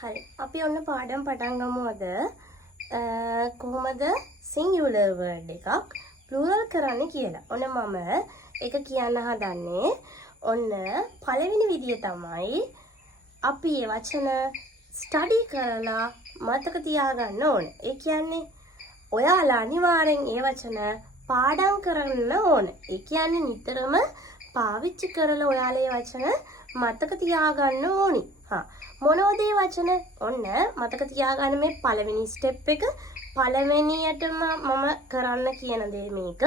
හරි. අපි ඔන්න පාඩම් පටන් ගමු අද. කොහොමද singular word එකක් plural කරන්න කියලා. ඔන්න මම ඒක කියන්න හදන්නේ. ඔන්න පළවෙනි විදිය තමයි අපි මේ වචන study කරලා මතක තියාගන්න ඕනේ. ඒ කියන්නේ ඔයාලා අනිවාර්යෙන් මේ වචන පාඩම් කරන්න ඕනේ. ඒ කියන්නේ නිතරම පාවිච්චි කරලා ඔයාලා මේ වචන මතක තියාගන්න ඕනි. මොනවද මේ වචන? ඔන්න මතක තියාගන්න මේ පළවෙනි ස්ටෙප් එක. පළවෙනියටම මම කරන්න කියන දේ මේක.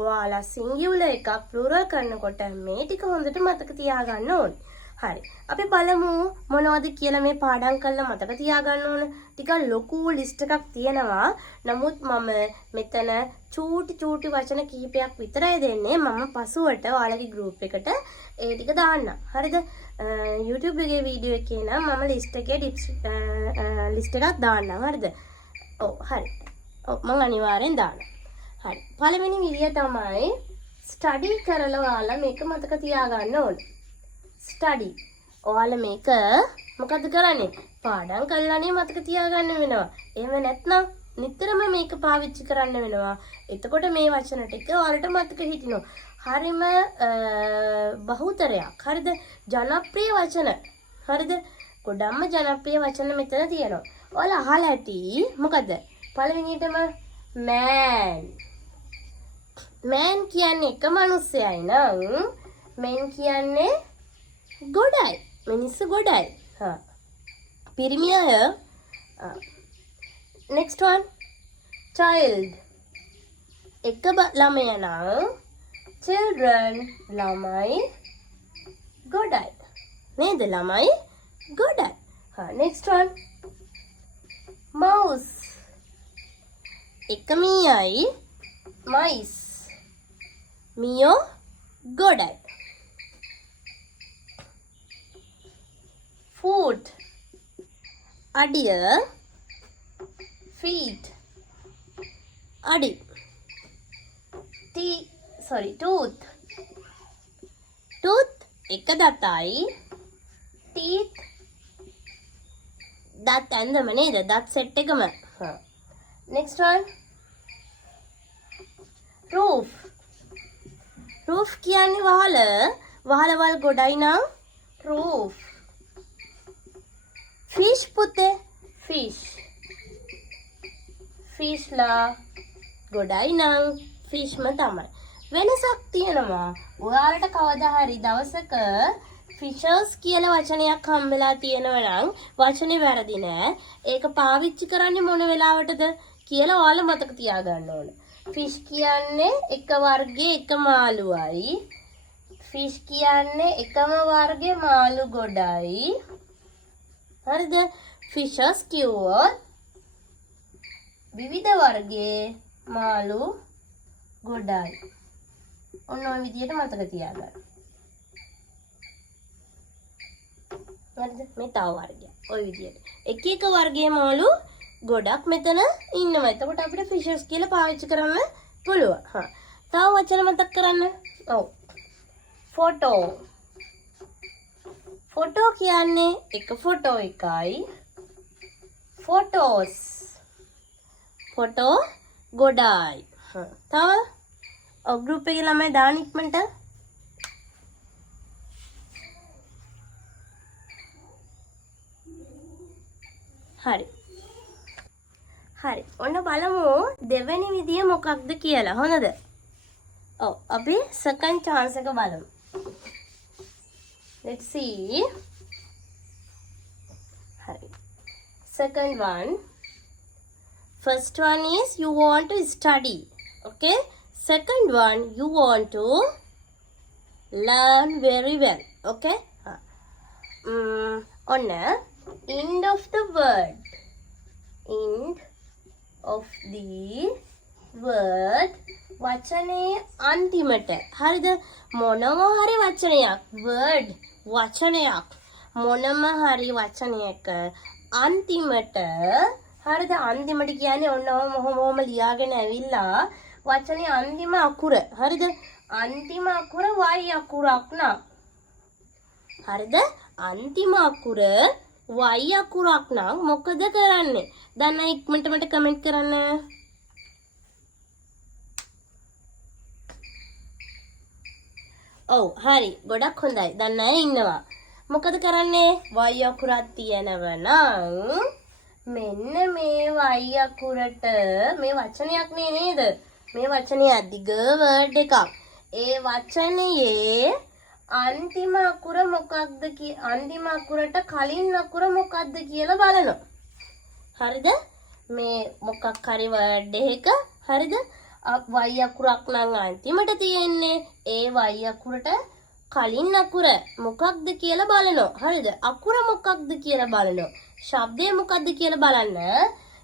ඔයාලා සිංගියුලර් එකක් ප්ලුරල් කරනකොට මේ ටික හොඳට මතක තියාගන්න ඕනේ. හරි. අපි බලමු මොනවද කියලා මේ පාඩම් කරලා මතක තියාගන්න ඕන. ටිකක් ලොකු ලිස්ට් එකක් තියෙනවා. නමුත් මම මෙතන චූටි වචන කිහිපයක් විතරයි දෙන්නේ. මම පසුවට ඔයාලගේ group එකට ඒ ටික දාන්නම්. හරිද? YouTube එකේ වීඩියෝ එකේ නම් මම ලිස්ට් එකේ ලිස්ට් එකක් දාන්නම්. හරිද? ඔව් හරි. ඔව් මම අනිවාර්යෙන් දාන්නම්. හරි. පළවෙනි විදිය තමයි ස්ටඩි කරලා ඔයාලා මේක මතක තියාගන්න ඕනේ. ස්ටඩි. ඔයාලා මේක මොකද කරන්නේ? පාඩම් කරලානේ මතක තියාගන්න වෙනවා. එහෙම නැත්නම් නිතරම මේක පාවිච්චි කරන්න වෙනවා. එතකොට මේ වචන ටික ඔයාලට මතක හිටිනවා. හරිම බහුතරයක්. හරිද? ජනප්‍රිය වචන. හරිද? ගොඩක්ම ජනප්‍රිය වචන මෙතන තියෙනවා. ඔයාලා අහලා ඇති මොකද? පළවෙනියටම man. man කියන්නේ එක මිනිස්සයයි නං men කියන්නේ ගොඩයි. මිනිස්සු ගොඩයි. පිරිමි අය. next one child. එක ළමයා නම් children ළමයි ගොඩයි. නේද? ළමයි ගොඩයි. next one mouse. එක මීයයි mice. මියෝ ගොඩයි. foot. අඩිය feet. අඩි. tooth. tooth එක දතයි. teeth දත් ඇඳම නේද? දත් සෙට් එකම. next one roof. roof කියන්නේ වහල. වහලවල් ගොඩයි නම් roof. fish පුතේ. fish. fish ලා ගොඩයි නම් fishම තමයි. වෙනසක් තියෙනවා. ඔයාලට කවදා හරි දවසක fishes කියලා වචනයක් හම්බෙලා තියෙනවා නම් වචනේ වැරදි නෑ. ඒක පාවිච්චි කරන්නේ මොන වෙලාවටද කියලා ඔයාලා මතක තියාගන්න ඕන. fish කියන්නේ එක වර්ගයේ එක මාළුවයි. fish කියන්නේ එකම වර්ගයේ මාළු ගොඩයි. හරිද? fishes කිව්වොත් විවිධ වර්ගයේ මාළු ගොඩයි. ඔන්න ඔය විදිහට මතක තියාගන්න. හරිද? මේ තව වර්ගයක්. ඔය විදිහට. එක එක වර්ගයේ මාළු ගොඩක් මෙතන ඉන්නවා. එතකොට අපිට fishes කියලා පාවිච්චි කරන්න පුළුවන්. තව වචන මතක් කරන්න. ඔව්. photo. photo කියන්නේ එක ෆොටෝ එකයි. photos. photo ගොඩයි. තව group එකේ ළමයි දාන්න ඉක්මනට. හරි. හරි. ඔන්න බලමු දෙවෙනි විදිය මොකක්ද කියලා. හොඳද? ඔව් අපි second chance එක බලමු. Let's see. හරි. Second one. First one is you want to study. Okay? Second one you want to learn very well. Okay? On end of the word. End of the word. වචනේ අන්තිමට. හරිද? මොනම හරි වචනයක් word වචනයක් මොනම හරි වචනයක අන්තිමට. හරිද? අන්තිමට කියන්නේ ඔන්නම ලියාගෙන ඇවිල්ලා වචනේ අන්තිම අකුර. හරිද? අන්තිම අකුර y අකුරක් නා. හරිද? අන්තිම අකුර y අකුරක් නම් මොකද කරන්නේ? දන්න අය ඉක්මනට මට කමෙන්ට් කරන්න. ඔව් හරි. ගොඩක් හොඳයි. දන්න අය ඉන්නවා. මොකද කරන්නේ? y අකුරක් තියෙනව නම් මෙන්න මේ y අකුරට මේ වචනයක් නේද? මේ වචනය දිග වර්ඩ් එකක්. ඒ වචනයේ අන්තිම අකුර මොකක්ද අන්තිම අකුරට කලින් අකුර මොකක්ද කියලා බලනවා. හරිද? මේ මොකක් හරි වර්ඩ් එකක හරිද? y අකුරක් නම් අන්තිමට තියෙන්නේ. ඒ y අකුරට කලින් අකුර මොකක්ද කියලා බලනවා. හරිද? අකුර මොකක්ද කියලා බලනවා. ශබ්දය මොකක්ද කියලා බලන්න.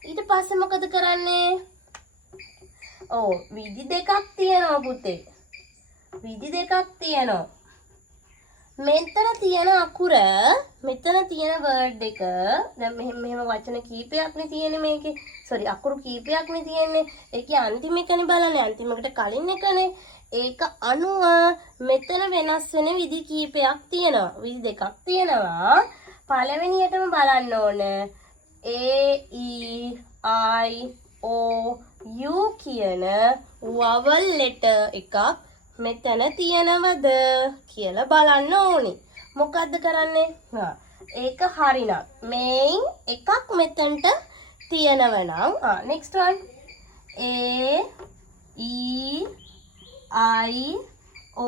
ඊට පස්සේ මොකද කරන්නේ? ඔව් විදි දෙකක් තියෙනවා පුතේ. විදි දෙකක් තියෙනවා. මෙතන තියෙන අකුර මෙතන තියෙන වර්ඩ් එක දැන් මෙහෙම වචන කීපයක්නේ තියෙන්නේ මේකේ. සෝරි අකුරු කීපයක්නේ තියෙන්නේ. ඒකේ අන්තිම එකනේ බලන්නේ. අන්තිමකට කලින් එකනේ. ඒක අනුව මෙතන වෙනස් වෙන විදි කීපයක් තියෙනවා. විදි දෙකක් තියෙනවා. පළවෙනියටම බලන්න ඕන A E I O U කියන vowel letter එකක් මෙතන තියෙනවද කියලා බලන්න ඕනි. මොකද්ද කරන්නේ? ඒක හරිනම් මේන් එකක් මෙතනට තියෙනව නම් next one A E I O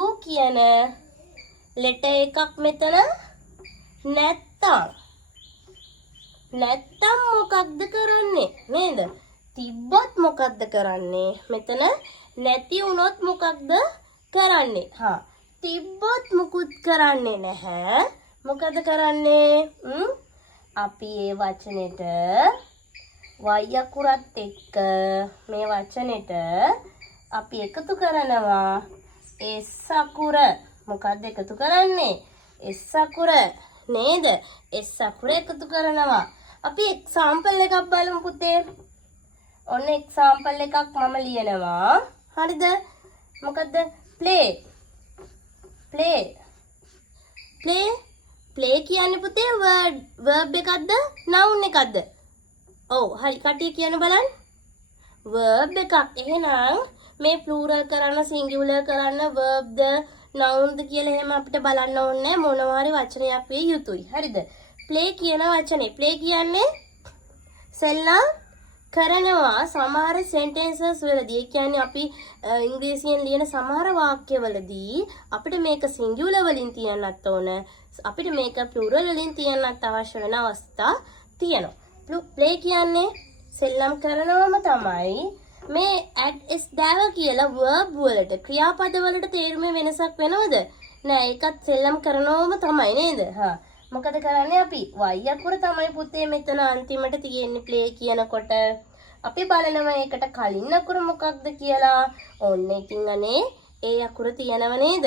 U කියන letter එකක් මෙතන නැත්තම් මොකක්ද කරන්නේ නේද? තිබ්බත් මොකක්ද කරන්නේ? මෙතන නැති වුණොත් මොකක්ද කරන්නේ? තිබ්බොත් මුකුත් කරන්නේ නැහැ. මොකද කරන්නේ? අපි මේ වචනෙට y අකුරත් එක්ක මේ වචනෙට අපි එකතු කරනවා s අකුර. මොකද්ද එකතු කරන්නේ? s අකුර නේද? s අකුර එකතු කරනවා. අපි එක්සැම්පල් එකක් බලමු පුතේ. ඔන්න එක්සැම්පල් එකක් මම ලියනවා. හරිද? මොකද්ද? play කියන්නේ පුතේ verb එකක්ද noun එකක්ද? ඔව් හරි. කටිය කියන්න බලන්න. verb එකක්. එහෙනම් මේ plural කරන්න singular කරන්න verb ද noun ද කියලා එහෙම අපිට බලන්න ඕනේ මොනවා හරි වචනයක් විය යුතුයි. හරිද? play කියන වචනේ play කියන්නේ සෙල්ලම් කරනවා. සමහර sentences වලදී ඒ කියන්නේ අපි ඉංග්‍රීසියෙන් ලියන සමහර වාක්‍යවලදී අපිට මේක singular වලින් තියන්නත් ඕන. අපිට මේක plural වලින් තියන්නත් අවශ්‍ය වෙන අවස්ථා තියෙනවා. play කියන්නේ සෙල්ලම් කරනවම තමයි. මේ add s දාව කියලා verb වලට ක්‍රියාපද වලට තේරුම වෙනසක් වෙනවද? නෑ ඒකත් සෙල්ලම් කරනවම තමයි නේද? මොකද කරන්නේ අපි y අකුර තමයි පුතේ මෙතන අන්තිමට තියෙන්නේ play කියනකොට. අපි බලනවා ඒකට කලින් අකුර මොකක්ද කියලා. ඔන්න ඉතින් අනේ ඒ අකුර තියෙනව නේද?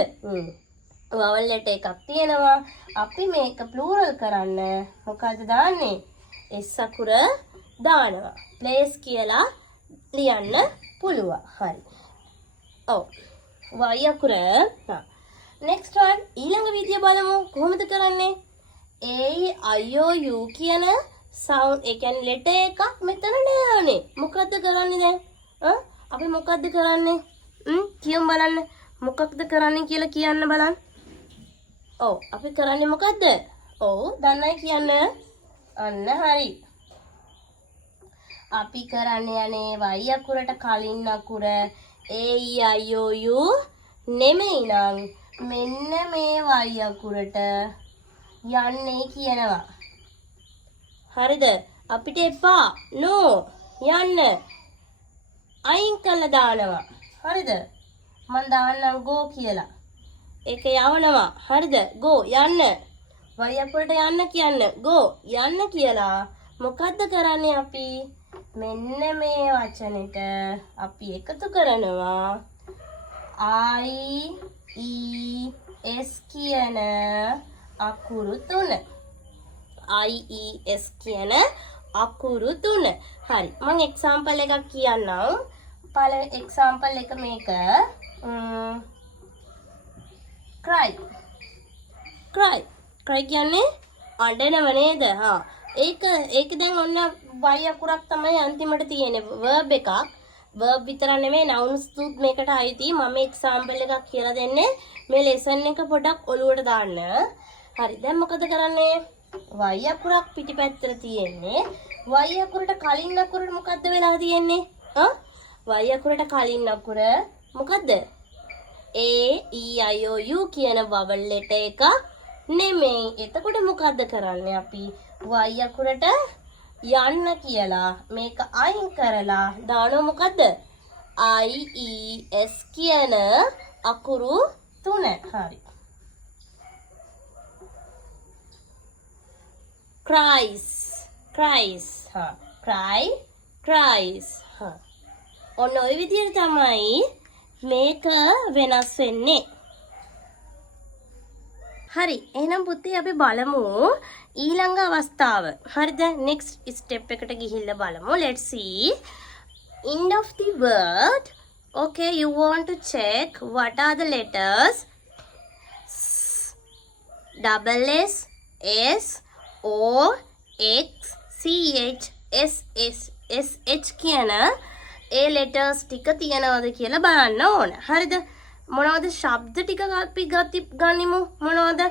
vowel letter එකක් තියෙනවා. අපි මේක plural කරන්න මොකද දාන්නේ? s අකුර දානවා. plays කියලා ලියන්න පුළුවන්. හරි. ඔව්. y අකුර. next one ඊළඟ විදිය බලමු කොහොමද කරන්නේ? A-I-O-U කියන sound ඒ කියන්නේ letter එකක් මෙතන නෑනේ. මොකද්ද කරන්නේ දැන්? අපි මොකද්ද කරන්නේ? කියමු බලන්න. මොකක්ද කරන්නේ කියලා කියන්න බලන්න. ඔව් අපි කරන්නේ මොකද්ද? ඔව් දන්නයි කියන්න. අන්න හරි. අපි කරන්නේ අනේ y අකුරට කලින් අකුර A-I-O-U නෙමෙයි නම් මෙන්න මේ y අකුරට යන්නේ කියනවා. හරිද? අපිට එපා. no යන්න. අයින් කළා දානවා. හරිද? මම දාන්නම් go කියලා. ඒක යවනවා. හරිද? go යන්න. y අකුරට යන්න කියන්න. go යන්න කියලා. මොකද්ද කරන්නේ අපි? මෙන්න මේ වචනෙට අපි එකතු කරනවා I E S කියන අකුරු තුන. I E S කියන අකුරු තුන. හරි. මම එක්සැම්පල් එකක් කියන්නම්. එක්සැම්පල් එක මේක cry කියන්නේ අඬනව නේද? හා. ඒක දැන් ඔන්න y අකුරක් තමයි අන්තිමට තියෙන්නේ. verb එකක්. verb විතර නෙමෙයි nouns තුත් මේකට අයිති. මම example එකක් කියලා දෙන්නේ. මේ lesson එක පොඩක් ඔලුවට දාන්න. හරි. දැන් මොකද කරන්නේ? y අකුරක් පිටිපැත්තට තියෙන්නේ. y අකුරට කලින් අකුරට මොකද්ද වෙලා තියෙන්නේ? y අකුරට කලින් අකුර මොකද්ද? A E I O U කියන vowel letter එක නෙමෙයි. එතකොට මොකද්ද කරන්නේ අපි? y අකුරට යන්න කියලා මේක අයින් කරලා දානවා මොකද්ද? I E S කියන අකුරු 3. හරි. cries cries ඔන්න ඔය විදිහට තමයි මේක වෙනස් වෙන්නේ. හරි. එහෙනම් පුතේ අපි බලමු ඊළඟ අවස්ථාව. හරිද? next step එකට ගිහිල්ලා බලමු. let's see end of the word. okay, you want to check what are the letters double S S O X C H S S S H කියන ඒ letters ටික තියනවද කියලා බලන්න ඕන. හරිද? මොනවද ශබ්ද ටික අපි ගනිමු. මොනවද?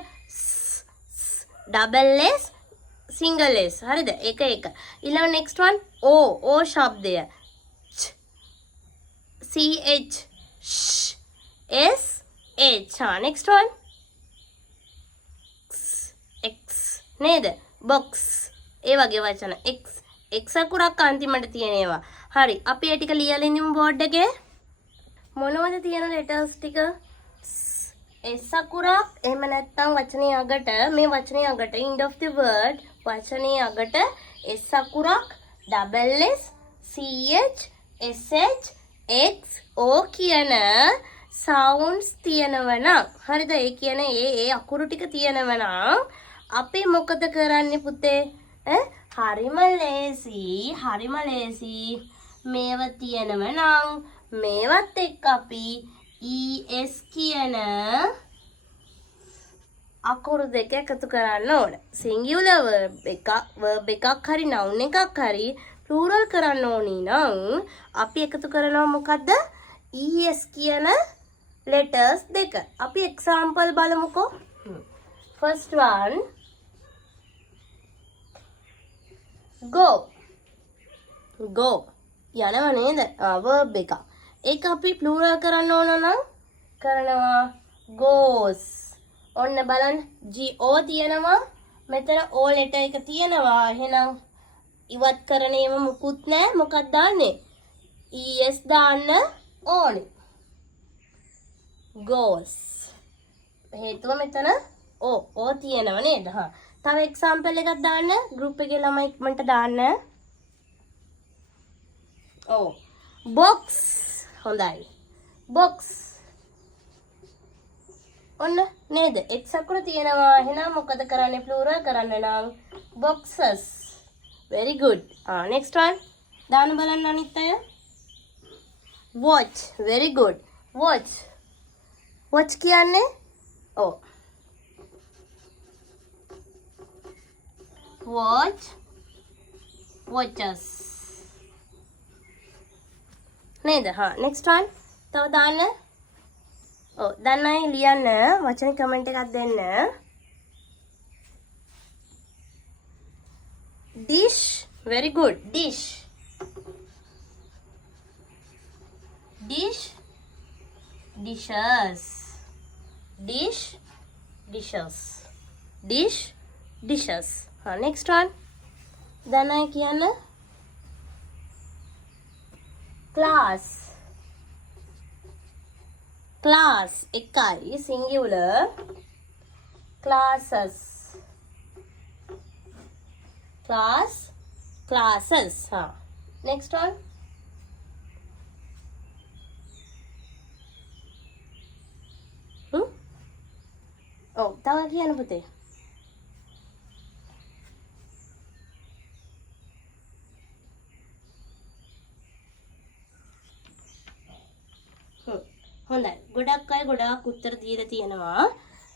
double S single S. හරිද? එක. ඊළඟ next one O ශබ්දය. C H S H. next one X නේද? box. ඒ වගේ වචන X අකුරක් අන්තිමට තියෙන ඒවා. හරි. අපි ඒ ටික ලියලා ඉඳිමු බෝඩ් එකේ. මොනවද තියෙන letters ටික? S අකුරක්. එහෙම නැත්නම් වචනේ අගට මේ වචනේ අගට end of the word වචනේ අගට S අකුරක් double S C H S H X O කියන sounds තියෙනවනම් හරිද? ඒ කියන ඒ අකුරු ටික තියෙනවනම් අපි මොකද කරන්නේ පුතේ? හරිම ලේසි. මේව තියෙනවනම් මේවත් එක්ක අපි ES කියන අකුරු දෙක එකතු කරන්න ඕන. singular verb එකක් හරි noun එකක් හරි plural කරන්න ඕනි නම් අපි එකතු කරනවා මොකද්ද? ES කියන letters දෙක. අපි example බලමුකෝ. first one go යනවා නේද? verb එක. ඒක අපි plural කරන්න ඕන නම් කරනවා goes. ඔන්න බලන්න GO තියෙනවා. මෙතන O letter එක තියෙනවා. එහෙනම් ඉවත් කරන ඒවා මුකුත් නැහැ. මොකක්ද දාන්නේ? ES දාන්න ඕනේ. goes. හේතුව මෙතන O තියෙනව නේද? තව example එකක් දාන්න. group එකේ ළමයි ඉක්මනට දාන්න. box. හොඳයි. box. ඔන්න නේද? X අකුර තියෙනවා. එහෙනම් මොකද කරන්නේ? plural කරන්න නම් boxes. very good. next one. දාන්න බලන්න අනිත් අය. watch. very good. watch කියන්නේ watches. නේද? next one. තව දාන්න. දැන් අය ලියන්න වචන කමෙන්ට් එකක් දෙන්න. dish. very good. dishes. next one. දැන් අය කියන්න. class එකයි singular. classes. next one. තව කියන්න පුතේ. හොඳයි. ගොඩක් අය ගොඩාක් උත්තර දීලා තියෙනවා.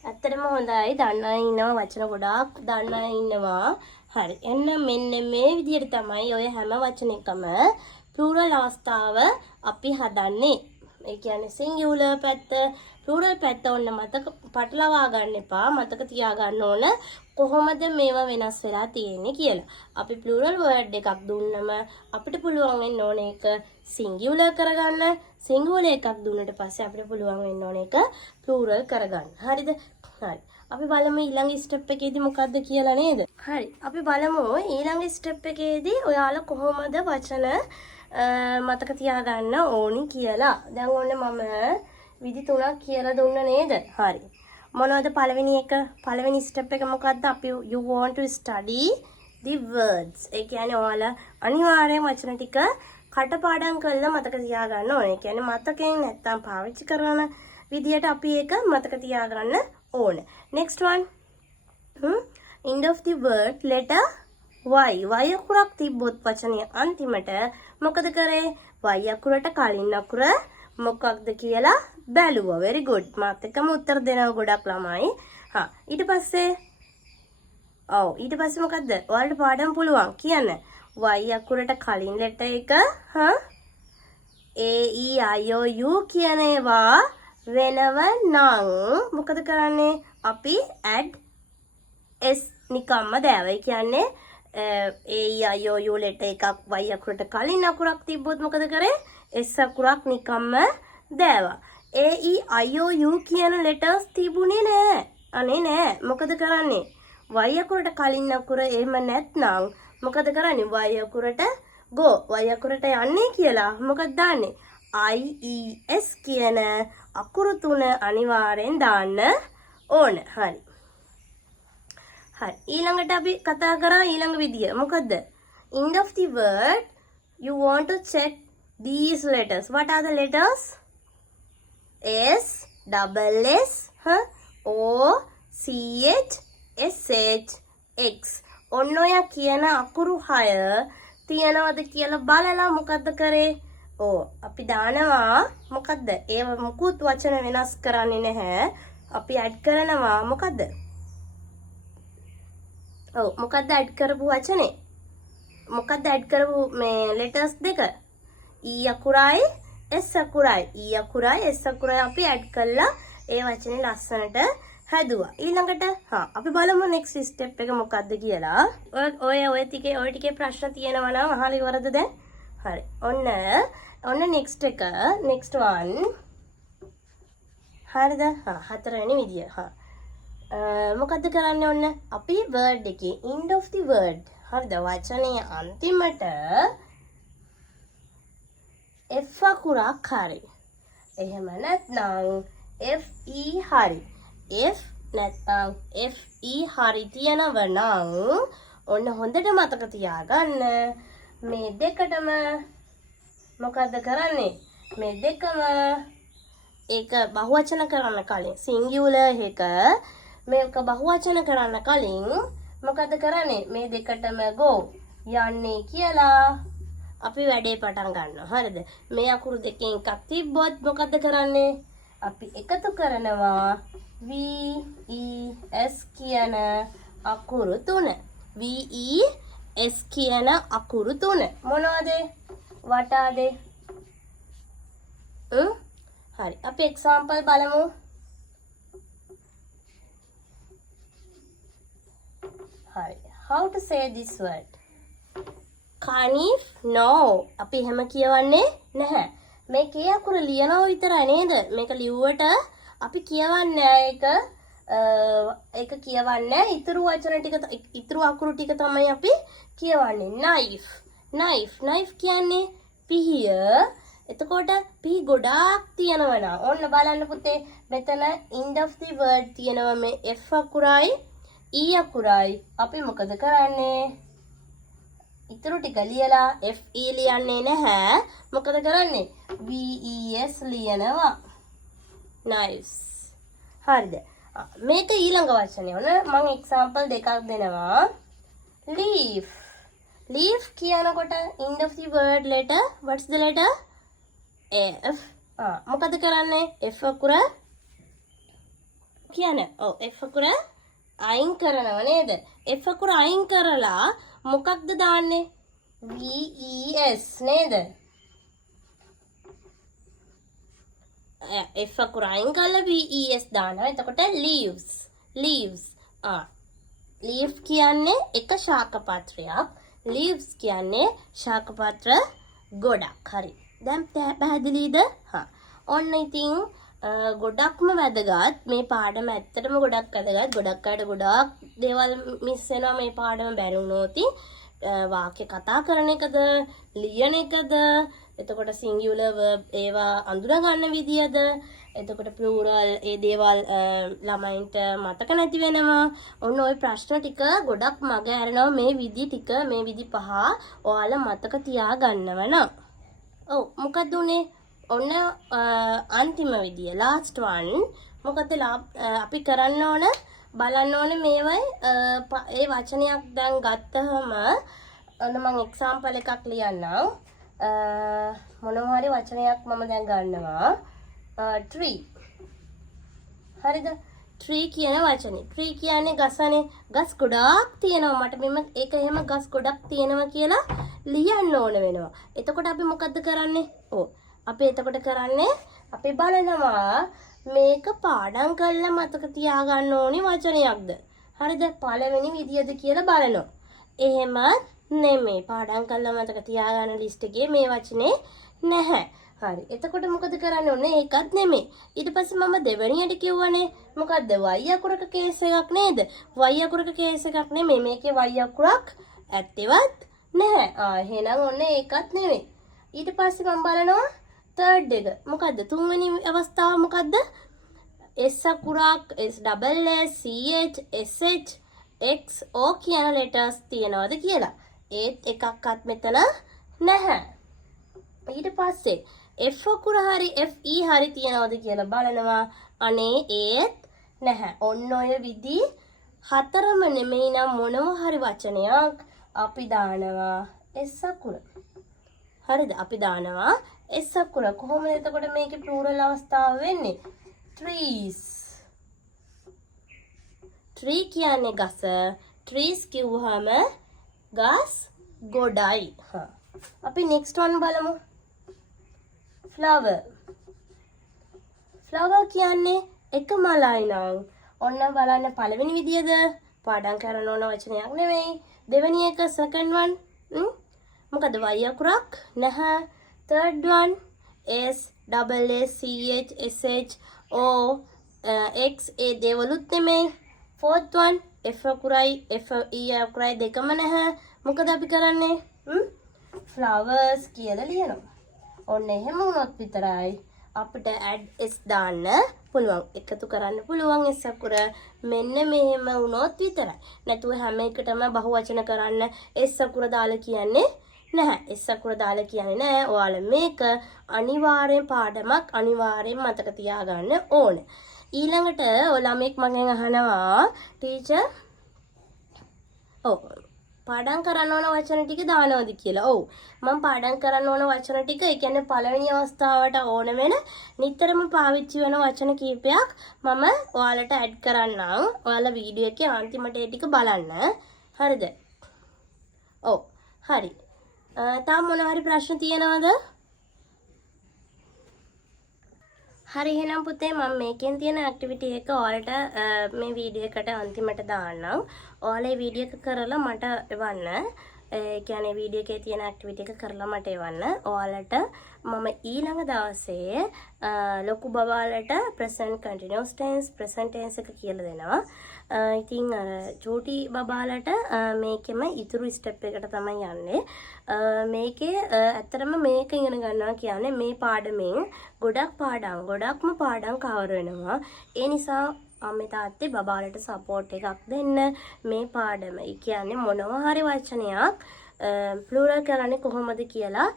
ඇත්තටම හොඳයි. දන්න අය ඉන්නවා වචන ගොඩාක් දන්න අය ඉන්නවා. හරි. එන්න මෙන්න මේ විදිහට තමයි ඔය හැම වචනයකම ප්ලූරල් අවස්ථාව අපි හදන්නේ. ඒ කියන්නේ සිංගියුලර් පැත්ත, ප්ලූරල් පැත්ත ඔන්න මතක පටලවා ගන්න එපා. මතක තියාගන්න ඕන කොහොමද මේවා වෙනස් වෙලා තියෙන්නේ කියලා. අපි ප්ලූරල් වර්ඩ් එකක් දුන්නම අපිට පුළුවන් වෙන්න ඕන ඒක සිංගියුලර් කරගන්න. සිංගුලර් එකක් දුන්නට පස්සේ අපිට පුළුවන් වෙන්න ඕන ඒක ප්ලූරල් කරගන්න. හරිද? හරි. අපි බලමු ඊළඟ ස්ටෙප් එකේදී මොකද්ද කියලා නේද? හරි. අපි බලමු ඊළඟ ස්ටෙප් එකේදී ඔයාලා කොහොමද වචන මතක තියාගන්න ඕනි කියලා. දැන් ඔන්න මම විදි 3ක් කියලා දුන්න නේද? හරි. මොනවද පළවෙනි එක? පළවෙනි ස්ටෙප් එක මොකද්ද? අපි you want to study the words. ඒ කියන්නේ ඔයාලා අනිවාර්යයෙන් වචන ටික කටපාඩම් කරලා මතක තියාගන්න ඕනේ. ඒ කියන්නේ මතකයෙන් නැත්තම් පාවිච්චි කරන විදියට අපි ඒක මතක තියාගන්න ඕනේ. Next one. End of the word letter y. y අකුරක් තිබ්බොත් වචනය අන්තිමට මොකද කරේ? y අකුරට කලින් අකුර මොකක්ද කියලා බැලුවා. very good. මාත් එක්කම උත්තර දෙනවා ගොඩක් ළමයි. ඊට පස්සේ ඊට පස්සේ මොකද්ද? ඔයාලට පාඩම් පුළුවන් කියන්න. y අකුරට කලින් ලෙටර් එක a e i o u කියන ඒවා වෙනව නම් මොකද කරන්නේ? අපි add s නිකම්ම දාවා. ඒ කියන්නේ a e i o u letter එකක් y අකුරට කලින් අකුරක් තිබ්බොත් මොකද කරේ? s අකුරක් නිකම්ම දාවා. a e i o u කියන ලෙටර්ස් තිබුණේ නෑ. අනේ නෑ. මොකද කරන්නේ? y අකුරට කලින් අකුර එහෙම නැත්නම් මොකද කරන්නේ? y අකුරට go. y අකුරට යන්නේ කියලා මොකක්ද දාන්නේ? i e s කියන අකුරු තුන අනිවාර්යෙන් දාන්න ඕන. හරි. හරි. ඊළඟට අපි කතා කරා ඊළඟ විදිය. මොකද්ද? End of the word you want to check these letters. What are the letters? S, double S, O, C H, S H, X. ඔන්න ඔය කියන අකුරු 6 තියනවද කියලා බලලා මොකද්ද කරේ? අපි දානවා මොකද්ද? ඒව මුකුත් වචන වෙනස් කරන්නේ නැහැ. අපි ඇඩ් කරනවා මොකද්ද? මොකද්ද ඇඩ් කරපු වචනේ? මොකද්ද ඇඩ් කරපු මේ ලෙටර්ස් දෙක? E අකුරයි S අකුරයි. E අකුරයි S අකුරයි අපි ඇඩ් කළා ඒ වචනේ ලස්සනට හැදුවා. ඊළඟට අපි බලමු next step එක මොකද්ද කියලා. ඔය ටිකේ ප්‍රශ්න තියෙනවා නම් අහලා ඉවරද දැන්? හරි. ඔන්න next එක next one. හරිද? හතරවෙනි විදිය. මොකද්ද කරන්නේ? ඔන්න අපි word එකේ end of the word. හරිද? වචනයේ අන්තිමට F අකුරක් හරි. එහෙම නැත්නම් FE හරි. F නැත්නම් FE හරි තියනව නම් ඔන්න හොඳට මතක තියාගන්න මේ දෙකටම මොකද්ද කරන්නේ? මේ දෙකම ඒක බහුවචන කරන්න කලින් සිංගියුලර් එක මේක බහුවචන කරන්න කලින් මොකද්ද කරන්නේ? මේ දෙකටම go යන්නේ කියලා අපි වැඩේ පටන් ගන්නවා. හරිද? මේ අකුරු දෙකෙන් එකක් තිබ්බොත් මොකද්ද කරන්නේ? අපි එකතු කරනවා V E S කියන අකුරු තුන. V E S කියන අකුරු තුන. මොනවද? වටාද? හරි. අපි එක්සැම්පල් බලමු. හරි. How to say this word? Kanif? No. අපි එහෙම කියවන්නේ නැහැ. මේ කේ අකුර ලියනවා විතරයි නේද? මේක ලිව්වට අපි කියවන්නේ ඒක කියවන්නේ ඉතුරු වචන ටික ඉතුරු අකුරු ටික තමයි අපි කියවන්නේ. knife. knife කියන්නේ පිහිය. එතකොට පිහි ගොඩාක් තියෙනවා නා. ඔන්න බලන්න පුතේ මෙතන end of the word තියෙනවා මේ F අකුරයි E අකුරයි. අපි මොකද කරන්නේ? ඉතුරු ටික ලියලා FE ලියන්නේ නැහැ. මොකද කරන්නේ? VES ලියනවා. nice. හරිද? මේක ඊළඟ වචනේ. ඔන්න මම එක්සැම්පල් දෙකක් දෙනවා. leaf. leaf කියනකොට end of the word letter what's the letter? F. මොකද කරන්නේ? F අකුර කියන්නේ. ඔව් F අකුර අයින් කරනව නේද? F අකුර අයින් කරලා මොකක්ද දාන්නේ? VES නේද? F අකුර අයින් කරලා VES දානවා. එතකොට leaves. leaves. leaf කියන්නේ එක ශාක පත්‍රයක්. leaves කියන්නේ ශාක පත්‍ර ගොඩක්. හරි. දැන් පැහැදිලිද? ඔන්න ඉතින් ගොඩක්ම වැදගත් මේ පාඩම ඇත්තටම ගොඩක් වැදගත්. ගොඩක් අයට ගොඩාක් දේවල් මිස් වෙනවා මේ පාඩම බැරි වුණොත්. වාක්‍ය කතා කරන එකද, ලියන එකද, එතකොට සිංගියුලර් verb ඒවා අඳුර ගන්න විදියද, එතකොට ප්ලූරල් ඒ දේවල් ළමයින්ට මතක නැති වෙනවා. ඔන්න ওই ප්‍රශ්න ටික ගොඩක් මග ඇරෙනවා. මේ විදි ටික මේ විදි පහ ඔයාලා මතක තියාගන්නව නම්. ඔව් මොකද උනේ? ඔන්න අන්තිම විදිය last one. මොකද අපි කරන්න ඕන බලන්න ඕන මේවයි ඒ වචනයක් දැන් ගත්තහම ඔන්න මම එක්සැම්පල් එකක් ලියන්නම්. මොනවා හරි වචනයක් මම දැන් ගන්නවා. tree. හරිද? tree කියන වචනේ. tree කියන්නේ ගසනේ. ගස් ගොඩක් තියෙනවා. මට මෙන්න ඒක එහෙම ගස් ගොඩක් තියෙනවා කියලා ලියන්න ඕන වෙනවා. එතකොට අපි මොකද්ද කරන්නේ? අපි එතකොට කරන්නේ අපි බලනවා මේක පාඩම් කරලා මතක තියාගන්න ඕනි වචනයක්ද? හරිද? පළවෙනි විදියද කියලා බලනවා. එහෙම නෙමෙයි. පාඩම් කරලා මතක තියාගන්න ලිස්ට් එකේ මේ වචනේ නැහැ. හරි. එතකොට මොකද කරන්න ඕනේ? ඒකත් නෙමෙයි. ඊට පස්සේ මම දෙවෙනියට කිව්වනේ මොකද්ද? y අකුරක කේස් එකක් නේද? y අකුරක කේස් එකක් නෙමෙයි. මේකේ y අකුරක් ඇත්තෙවත් නැහැ. එහෙනම් ඔන්න ඒකත් නෙමෙයි. ඊට පස්සේ මම බලනවා third එක. මොකද්ද? තුන්වෙනි අවස්ථාව මොකද්ද? S අකුරක් S double S CH SH X O කියන letters තියනවාද කියලා. ඒත් එකක්වත් මෙතන නැහැ. ඊට පස්සේ F අකුර හරි FE හරි තියනවාද කියලා බලනවා. අනේ ඒත් නැහැ. ඔන්න ඔය විදි හතරම නෙමෙයි නම් මොනවා හරි වචනයක් අපි දානවා S අකුර. හරිද? අපි දානවා S අකුර. කොහොමද එතකොට මේකේ ප්ලූරල් අවස්ථාව වෙන්නේ? trees. tree කියන්නේ ගස. trees කිව්වහම ගස් ගොඩයි. අපි next one බලමු. flower. flower කියන්නේ එක මලයි නං. ඔන්න බලන්න පළවෙනි විදියද? පාඩම් කරන්න ඕන වචනයක් නෙමෙයි. දෙවෙනි එක second one. මොකද y අකුරක් නැහැ. third one S double S CH SH O X ඒ දේවලුත් නෙමෙයි. fourth one F අකුරයි F E අකුරයි දෙකම නැහැ. මොකද අපි කරන්නේ? flowers කියලා ලියනවා. ඔන්න එහෙම වුණොත් විතරයි අපිට add S දාන්න පුළුවන්. එකතු කරන්න පුළුවන් S අකුර. මෙන්න මෙහෙම වුණොත් විතරයි. නැතුව හැම එකටම බහුවචන කරන්න S අකුර දාලා කියන්නේ නැහැ. S අකුර දාලා කියන්නේ නැහැ. ඔයාලා මේක අනිවාර්යෙන් පාඩමක් අනිවාර්යෙන් මතක තියාගන්න ඕන. ඊළඟට ළමෙක් මගෙන් අහනවා ටීචර් පාඩම් කරන්න ඕන වචන ටික දානවද කියලා. ඔව්. මම පාඩම් කරන්න ඕන වචන ටික ඒ කියන්නේ පළවෙනි අවස්ථාවට ඕන වෙන නිතරම පාවිච්චි වෙන වචන කීපයක් මම ඔයාලට ඇඩ් කරන්නම්. ඔයාලා වීඩියෝ එකේ අන්තිමට ඒ ටික බලන්න. හරිද? ඔව්. හරි. තාම මොන හරි ප්‍රශ්න තියෙනවද? හරි එහෙනම් පුතේ මම මේකෙන් තියෙන ඇක්ටිවිටි එක ඔයාලට මේ වීඩියෝ එකට අන්තිමට දාන්නම්. ඔයාලා මේ වීඩියෝ එක කරලා මට එවන්න. ඒ කියන්නේ වීඩියෝ එකේ තියෙන ඇක්ටිවිටි එක කරලා මට එවන්න. ඔයාලට මම ඊළඟ දවසේ ලොකු බබාලට present continuous tense present tense එක කියලා දෙනවා. ඉතින් චූටි බබාලට මේකෙම ඉතුරු ස්ටෙප් එකට තමයි යන්නේ. මේකේ ඇත්තටම මේක ඉගෙන ගන්නවා කියන්නේ මේ පාඩමෙන් ගොඩක්ම පාඩම් කවර් වෙනවා. ඒ නිසා අම්මේ තාත්තේ බබාලට සපෝට් එකක් දෙන්න මේ පාඩම. ඒ කියන්නේ මොනවා හරි වචනයක් ප්ලූරල් කරන්නේ කොහොමද කියලා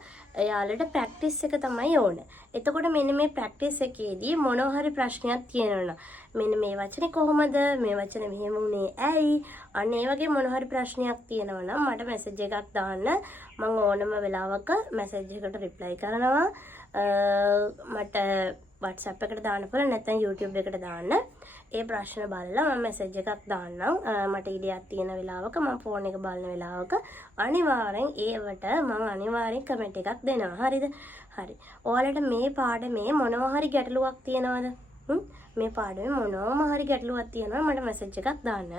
එයාලට ප්‍රැක්ටිස් එක තමයි ඕන. එතකොට මෙන්න මේ ප්‍රැක්ටිස් එකේදී මොනවා හරි ප්‍රශ්නයක් තියෙනවා. මෙන්න මේ වචනේ කොහොමද? මේ වචනේ මෙහෙම වුනේ ඇයි? අන්න ඒ වගේ මොනවා හරි ප්‍රශ්නයක් තියෙනවා නම් මට මැසේජ් එකක් දාන්න. මම ඕනම වෙලාවක මැසේජ් එකට රිප්ලයි කරනවා. මට WhatsApp එකට දාන්න පුළුවන් නැත්නම් YouTube එකට දාන්න. ඒ ප්‍රශ්න බලලා මම මැසේජ් එකක් දාන්නම්. මට ඉඩයක් තියෙන වෙලාවක මම ෆෝන් එක බලන වෙලාවක අනිවාර්යෙන් ඒවට මම අනිවාර්යෙන් කමෙන්ට් එකක් දෙනවා. හරිද? හරි. ඔයාලට මේ පාඩමේ මොනවා හරි ගැටලුවක් තියෙනවද? මේ පාඩමේ මොනවාම හරි ගැටලුවක් තියෙනවා මට මැසේජ් එකක් දාන්න.